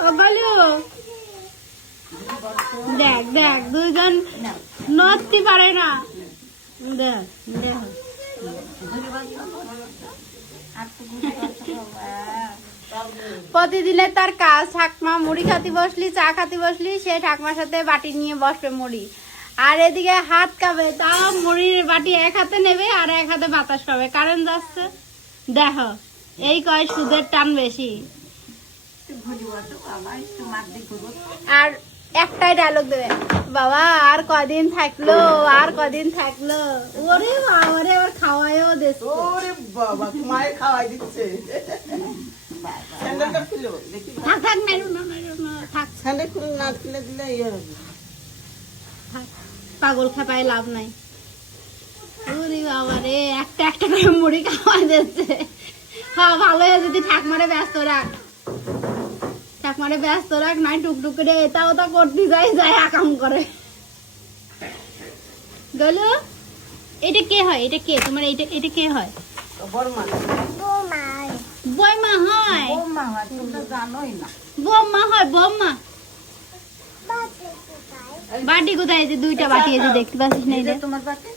ও বলো দেখ দেখ দুইজন নড়তে পারে না দেখ দেখ প্রতিদিনের তার কাজ ঠাকমা মুড়ি খাতে বসলি চা খাতে বসলি সে ঠাকমার সাথে বাটি নিয়ে বসবে মুড়ি আর এদিকে হাত কাবে তাও মুড়ির বাটি এক হাতে নেবে আর এক হাতে বাতাস পাবে কারেন্ট যাচ্ছে দেখো এই কয় সুদের টান বেশি আর একটাই ডায়লগ দেবে বাবা আর কদিন থাকলো আর কদিন থাকলো ওরে বাবারে আবার খাওয়ায়ও দিচ্ছে ওরে বাবা মায়ের খাওয়াই দিচ্ছে স্যান্ডেলটা খুলে দেখি থাক থাক মেরু না থাক স্যান্ডেল খুলে না খুলে দিলে ইয়ে হবে থাক পাগল খেপায় লাভ নাই ওরে বাবারে একটা একটা করে মুড়ি খাওয়া দিচ্ছে হ্যাঁ ভালো হয়ে যদি ঠাকমারে ব্যস্ত রাখ ঠাকমারে ব্যস্ত রাখ নাই টুকটুক করে এটা ওটা করতে যায় আকাম করে গেলো এটা কে হয় এটা কে তোমার এটা কে হয় বর্মা বইমা হয় বর্মা হয় তোমরা জানোই না বম্মা হয় বম্মা বাটি কোথায় যে দুইটা বাটি এই যে দেখতে পাচ্ছিস না এই যে এটা তোমার বাকি